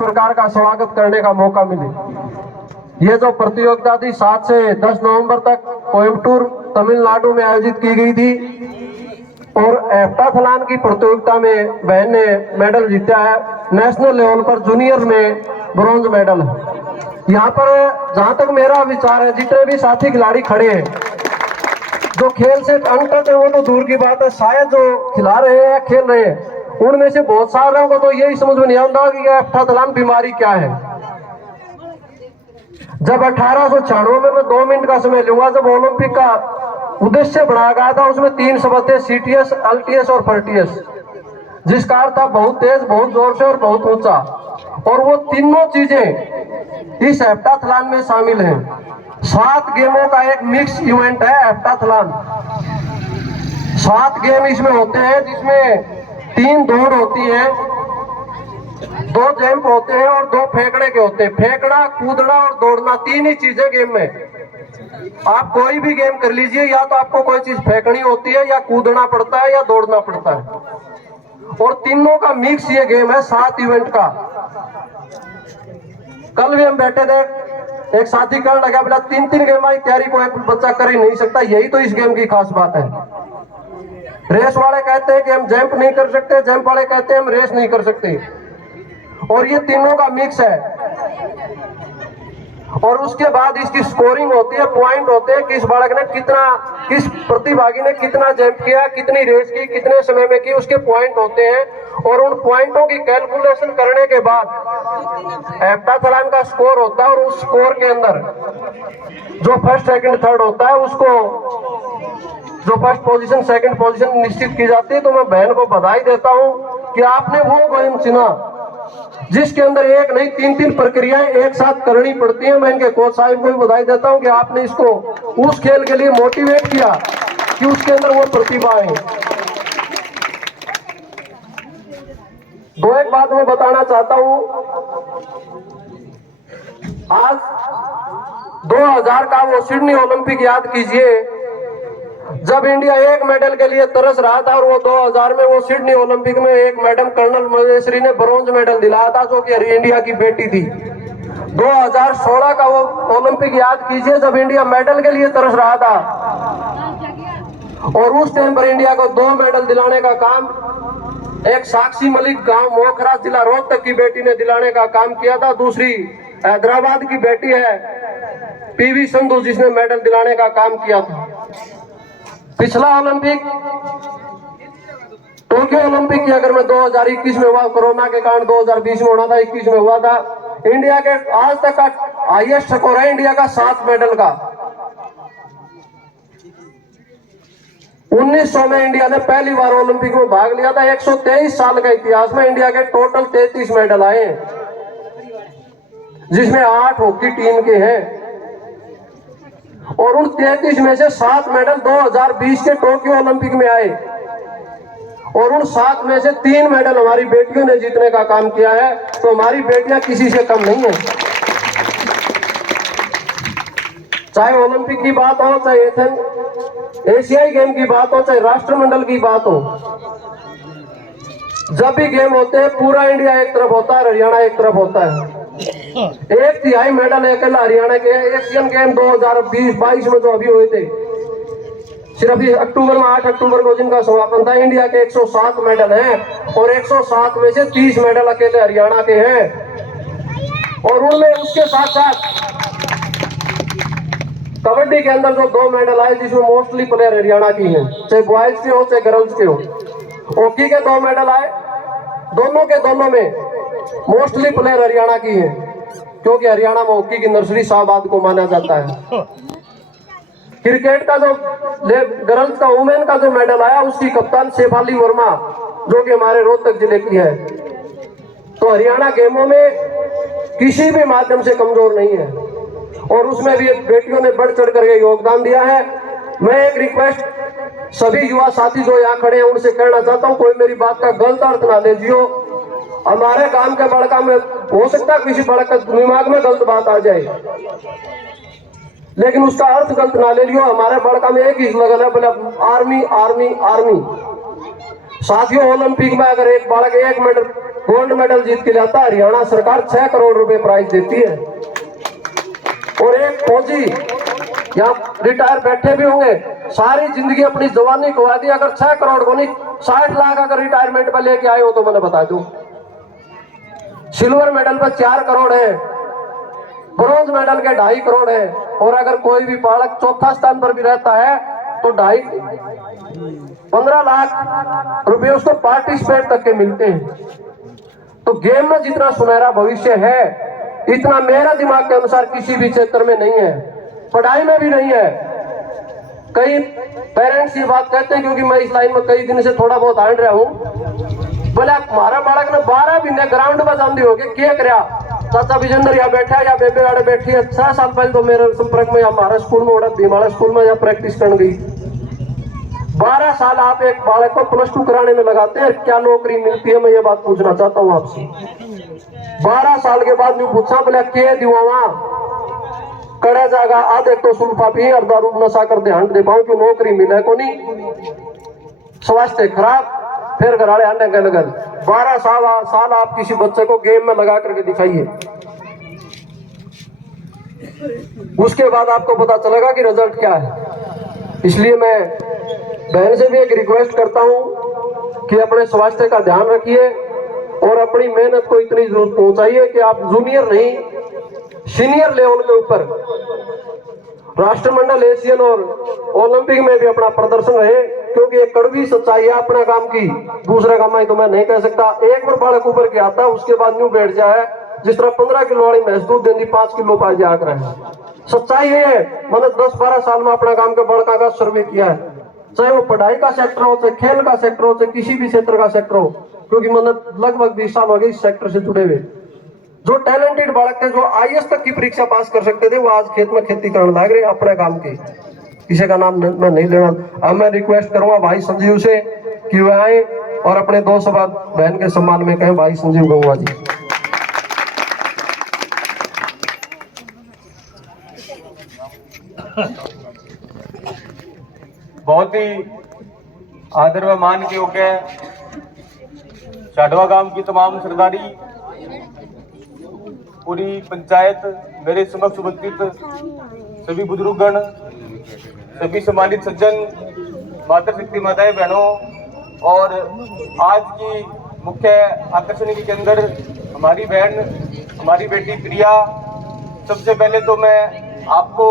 प्रकार का स्वागत करने का मौका मिले। ये जो प्रतियोगिता थी 7 से 10 नवंबर तक कोयम्बटूर तमिलनाडु में आयोजित की गई थी और हेप्टाथलॉन की प्रतियोगिता में बहन ने मेडल जीता है। नेशनल लेवल पर जूनियर में ब्रॉन्ज मेडल है। यहाँ पर जहां तक मेरा विचार है, जितने भी साथी खिलाड़ी खड़े हैं जो खेल से अनटच है वो तो दूर की बात है, शायद जो खिला रहे हैं खेल रहे हैं उनमें से बहुत सारे को तो यही समझ में नहीं आता कि यह हेप्टाथलॉन बीमारी क्या है। जब 1896 में 2 मिनट का समय लूंगा, जब ओलंपिक का उद्देश्य बनाया गया था, उसमें 3 शब्द थे, सीटीएस, अल्टीएस और फर्टीएस, जिसका अर्थ था बहुत तेज, बहुत जोर से और बहुत ऊंचा। और वो तीनों चीजें इस हेप्टाथलॉन में शामिल हैं। 7 गेमों का एक मिक्स इवेंट है हेप्टाथलॉन। 7 गेम इसमें होते हैं, जिसमें 3 दौड़ होती है, 2 जंप होते हैं और 2 फेंकने के होते हैं। फेंकना, कूदना और दौड़ना, 3 ही चीजें गेम में। आप कोई भी गेम कर लीजिए, या तो आपको कोई चीज फेंकनी होती है, या कूदना पड़ता है, या दौड़ना पड़ता है। और तीनों का मिक्स ये गेम है 7 इवेंट का। कल भी हम बैठे थे, एक साथी कहने लगा बोला 3 गेम की तैयारी को एक बच्चा कर ही नहीं सकता। यही तो इस गेम की खास बात है। रेस वाले कहते हैं कि हम जंप नहीं कर सकते, जंप वाले कहते हैं हम रेस नहीं कर सकते, और ये तीनों का मिक्स है। और उसके बाद इसकी स्कोरिंग होती है, पॉइंट होते हैं, किस बालक ने कितना, किस प्रतिभागी ने कितना जंप किया, कितनी रेस की, कितने समय में की, उसके पॉइंट होते हैं। और उन पॉइंटों की कैलकुलेशन करने के बाद हेप्टाथलॉन का स्कोर होता है, और उस स्कोर के अंदर जो फर्स्ट, सेकंड, थर्ड होता है, उसको जो फर्स्ट पोजीशन, सेकंड पोजीशन निश्चित की जाती है। तो मैं बहन को बधाई देता हूं कि आपने वो गेम चुना जिसके अंदर एक नहीं 3 प्रक्रियाएं एक साथ करनी पड़ती हैं। मैं इनके कोच साहिब को भी बधाई देता हूं कि आपने इसको उस खेल के लिए मोटिवेट किया कि उसके अंदर वो प्रतिभा है। एक बात मैं बताना चाहता हूं, आज 2000 का वो सिडनी ओलंपिक याद कीजिए, जब इंडिया एक मेडल के लिए तरस रहा था। और वो 2000 में वो सिडनी ओलंपिक में एक मैडम कर्नल मजेश्री ने ब्रॉन्ज मेडल दिलाया था, जो कि इंडिया की बेटी थी। 2016 का वो ओलंपिक याद कीजिए, जब इंडिया मेडल के लिए तरस रहा था, और उस टाइम पर इंडिया को 2 मेडल दिलाने का काम एक साक्षी मलिक, गांव मोखरा, जिला रोहतक की बेटी ने दिलाने का काम किया था। दूसरी हैदराबाद की बेटी है पीवी संधू, जिसने मेडल दिलाने का काम किया था। पिछला ओलंपिक टोक्यो ओलंपिक की अगर मैं 2021 में हुआ, कोरोना के कारण 2020 में होना था, 21 में हुआ था। इंडिया के आज तक का हाईएस्ट स्कोर है इंडिया का 7 मेडल का। 1900 में इंडिया ने पहली बार ओलंपिक में भाग लिया था। 123 साल का इतिहास में इंडिया के टोटल 33 मेडल आए, जिसमें 8 हॉकी टीम के हैं। और उन 33 में से 7 मेडल 2020 के टोक्यो ओलंपिक में आए, और उन 7 में से 3 मेडल हमारी बेटियों ने जीतने का काम किया है। तो हमारी बेटियां किसी से कम नहीं है। चाहे ओलंपिक की बात हो, चाहे एशियाई गेम की बात हो, चाहे राष्ट्रमंडल की बात हो, जब भी गेम होते हैं पूरा इंडिया एक तरफ होता है, हरियाणा एक तरफ होता है। 1/3 मेडल अकेला हरियाणा के। एशियन गेम 2022 में जो अभी हुए थे, सिर्फ अक्टूबर में 8 अक्टूबर को जिनका समापन था, इंडिया के 107 मेडल हैं, और 107 में से 30 मेडल अकेले हरियाणा के हैं। और उनमें उसके साथ साथ कबड्डी के अंदर जो 2 मेडल आए, जिसमें मोस्टली प्लेयर हरियाणा की हैं, चाहे बॉयज के हो चाहे गर्ल्स के हो। हॉकी के 2 मेडल आए, दोनों के दोनों में मोस्टली प्लेयर हरियाणा की है, क्योंकि हरियाणा में हॉकी की नर्सरी शाहबाद को माना जाता है। क्रिकेट का जो गर्ल्स का, वुमेन का जो मेडल आया, उसकी कप्तान शेफाली वर्मा, जो कि हमारे रोहतक जिले की है। तो हरियाणा गेमों में किसी भी माध्यम से कमजोर नहीं है, और उसमें भी बेटियों ने बढ़ चढ़ करके योगदान दिया है। मैं एक रिक्वेस्ट सभी युवा साथी जो यहाँ खड़े हैं उनसे कहना चाहता हूँ, कोई मेरी बात का गलत अर्थ ना ले जियो। हमारे गांव के बड़का में हो सकता है किसी बड़क के दिमाग में गलत बात आ जाए, लेकिन उसका अर्थ गलत ना ले लियो। हमारे बड़का में एक ही स्लोगन है, बोले आर्मी आर्मी आर्मी। साथियों, ओलंपिक में अगर एक बालक 1 मिनट गोल्ड मेडल जीत के लाता, हरियाणा सरकार 6 करोड़ रुपए प्राइज देती है। और एक फौजी यहाँ रिटायर बैठे भी होंगे, सारी जिंदगी अपनी जवानी गवा दी, अगर 6 करोड़ को नहीं 60 लाख अगर रिटायरमेंट पर लेके आए हो तो मैंने बता दूं। सिल्वर मेडल पर 4 करोड़ है, ब्रॉन्ज मेडल के 2.5 करोड़ है, और अगर कोई भी बालक चौथा स्थान पर भी रहता है तो 15 लाख रुपए उसको पार्टिसिपेट तक के मिलते हैं। तो गेम में जितना सुनहरा भविष्य है, इतना मेरा दिमाग के अनुसार किसी भी क्षेत्र में नहीं है, पढ़ाई में भी नहीं है। कई पेरेंट्स ये बात कहते हैं, क्योंकि मैं इस लाइन में कई दिन से थोड़ा बहुत हाल रहा हूँ, बोले हमारा बालक ने 12 महीने ग्राउंड में जाती हो गए, क्या कराया चाचा विजेंद्र यहाँ बैठा या बेबे आड़े बैठी है। 6 साल पहले तो मेरे संपर्क में हमारे स्कूल में उड़द भीमाड़ा स्कूल में या प्रैक्टिस करने गई। 12 साल आप एक बालक को +2 कराने में लगाते हैं, क्या नौकरी मिलती है? मैं ये बात पूछना चाहता हूँ आपसे। 12 साल के बाद मैं पूछा, बोले के दिवा कड़ा जाएगा आधे तो सुल्फा पी और दारू नशा कर ध्यान दे पाऊं, क्यों नौकरी मिले को नहीं, स्वास्थ्य खराब, फिर घराड़े आने के लगन। 12 साल आप किसी बच्चे को गेम में लगा करके दिखाइए, उसके बाद आपको पता चलेगा कि रिजल्ट क्या है। इसलिए मैं बहन से भी एक रिक्वेस्ट करता हूं कि अपने स्वास्थ्य का ध्यान रखिए और अपनी मेहनत को इतनी जरूर पहुंचाइए कि आप जूनियर नहीं सीनियर लेवल के ऊपर राष्ट्रमंडल, एशियन और ओलंपिक में भी अपना प्रदर्शन रहे। क्योंकि एक कड़वी सच्चाई है अपना काम की, दूसरा काम है तो मैं नहीं कह सकता। एक बार बालक ऊपर के आता है, उसके बाद न्यू बैठ जाए, जिस तरह 15 किलो वाली भैंस दूध देती 5 किलो पा जाग रहा है। सच्चाई ये है, मैंने 10-12 साल में अपना काम के बड़का का सर्वे किया है, चाहे वो पढ़ाई का सेक्टर हो, चाहे खेल का सेक्टर हो, चाहे किसी भी क्षेत्र का सेक्टर हो, क्योंकि मैंने लगभग 20 साल हो गए इस सेक्टर से जुड़े हुए। जो टैलेंटेड बालक थे, जो IAS तक की परीक्षा पास कर सकते थे, वो आज खेत में खेती करने लग रहे अपने काम के। किसी का नाम मैं नहीं लेना। अब मैं रिक्वेस्ट करूंगा भाई संजीव से कि वह आए और अपने 2 शब्द बहन के सम्मान में कहें। भाई संजीव गंगवा जी। बहुत ही आदर व मान के होके चाडवा गांव की तमाम सरदारी, पूरी पंचायत, मेरे समक्ष उपस्थित सभी बुजुर्गगण, सभी सम्मानित सज्जन, मातृशक्ति माताएं बहनों, और आज की मुख्य आकर्षण के अंदर हमारी बहन, हमारी बेटी प्रिया। सबसे पहले तो मैं आपको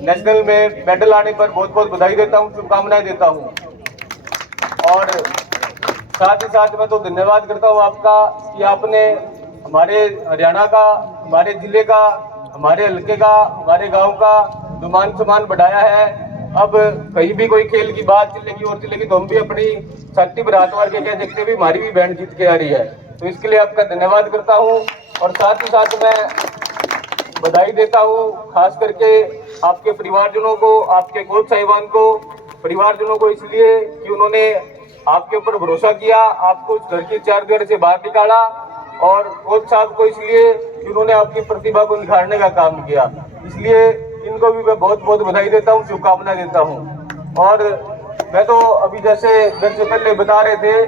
नेशनल में मेडल आने पर बहुत बहुत बधाई देता हूं, शुभकामनाएं देता हूं। और साथ ही साथ मैं तो धन्यवाद करता हूं आपका कि आपने हमारे हरियाणा का, हमारे जिले का, हमारे हल्के का, हमारे गांव का जो मान सम्मान बढ़ाया है। अब कहीं भी कोई खेल की बात चलेगी और चलेगी तो हम भी अपनी छाती पर हाथ मार के कह सकते भी हमारी भी बहन जीत के आ रही है। तो इसके लिए आपका धन्यवाद करता हूं। और साथ ही साथ मैं बधाई देता हूं खास करके आपके परिवारजनों को, आपके कोच साहिबान को, परिवारजनों को, इसलिए कि उन्होंने आपके ऊपर भरोसा किया, आपको घर की 4 दीवार से बाहर निकाला, और कोच साहब को इसलिए कि उन्होंने आपकी प्रतिभा को निखारने का काम किया। इसलिए इनको भी मैं बहुत बहुत बधाई देता हूँ, शुभकामनाएं देता हूँ। और मैं तो अभी जैसे घर से पहले बता रहे थे,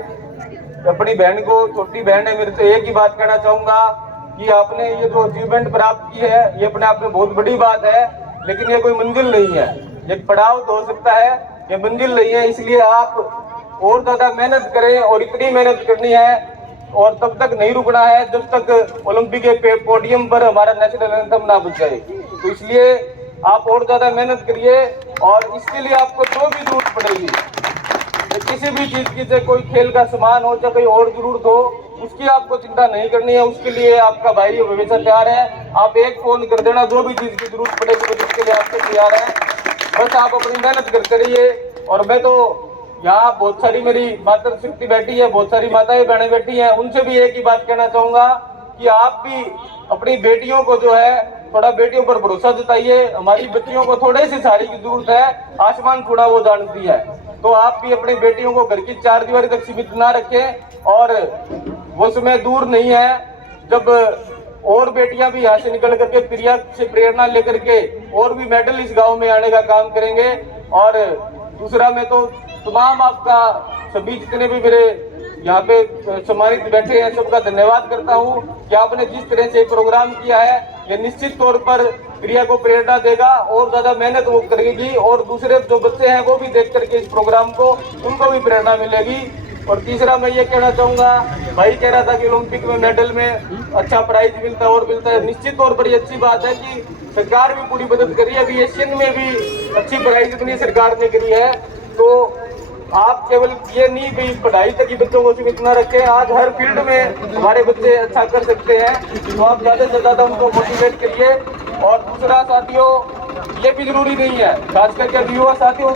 अपनी बहन को, छोटी बहन है मेरे, से एक ही बात कहना चाहूंगा कि आपने ये जो अचीवमेंट प्राप्त की है, ये अपने आप में बहुत बड़ी बात है, लेकिन ये कोई मंजिल नहीं है। ये पड़ाव तो हो सकता है, ये मंजिल नहीं है। इसलिए आप और ज्यादा मेहनत करें, और इतनी मेहनत करनी है और तब तक नहीं रुकना है जब तक ओलंपिक के पोडियम पर हमारा नेशनल एंथम ना बच जाए। तो इसलिए आप और ज्यादा मेहनत करिए, और इसके लिए आपको जो भी जरूरत पड़ेगी, किसी भी चीज की, चाहे कोई खेल का सामान हो, चाहे कोई और जरूरत हो, उसकी आपको चिंता नहीं करनी है। उसके लिए आपका भाई हमेशा तैयार है। आप एक फोन कर देना, जो भी चीज की जरूरत पड़ेगी तो उसके लिए आपसे तैयार है। बस आप अपनी मेहनत करते रहिए। और मैं तो यहाँ बहुत सारी मेरी मातृशक्ति बैठी है, बहुत सारी माताएं बहनें बैठी हैं, उनसे भी एक ही बात कहना चाहूंगा कि आप भी अपनी बेटियों को जो है थोड़ा बेटियों पर भरोसा जताइए। हमारी बच्चियों को थोड़े से सहारे की जरूरत है, आसमान थोड़ा वो जानती है। तो आप भी अपनी बेटियों को घर की 4 दीवारी तक सीमित ना रखें। और वो समय दूर नहीं है जब और बेटियां भी यहाँ से निकल करके प्रिया से प्रेरणा लेकर के और भी मेडल इस गांव में आने का काम करेंगे। और दूसरा, मैं तो तमाम आपका सभी जितने भी मेरे यहाँ पे सम्मानित बैठे हैं सबका धन्यवाद करता हूँ कि आपने जिस तरह से प्रोग्राम किया है ये निश्चित तौर पर प्रिया को प्रेरणा देगा और ज्यादा मेहनत वो करेगी और दूसरे जो बच्चे हैं वो भी देख करके इस प्रोग्राम को उनको भी प्रेरणा मिलेगी। और तीसरा मैं ये कहना चाहूंगा, भाई कह रहा था कि ओलंपिक में मेडल में अच्छा प्राइज मिलता है और मिलता है, निश्चित तौर पर ये अच्छी बात है कि सरकार भी पूरी मदद करी है। अभी एशियन में भी अच्छी प्राइज अपनी सरकार ने करी है। तो आप केवल ये नहीं भी पढ़ाई तक ही बच्चों को सीमित न रखें, आज हर फील्ड में हमारे बच्चे अच्छा कर सकते हैं, तो आप ज्यादा से ज्यादा उनको मोटिवेट करिए। और दूसरा साथियों, ये भी जरूरी नहीं है, खास करके युवा साथियों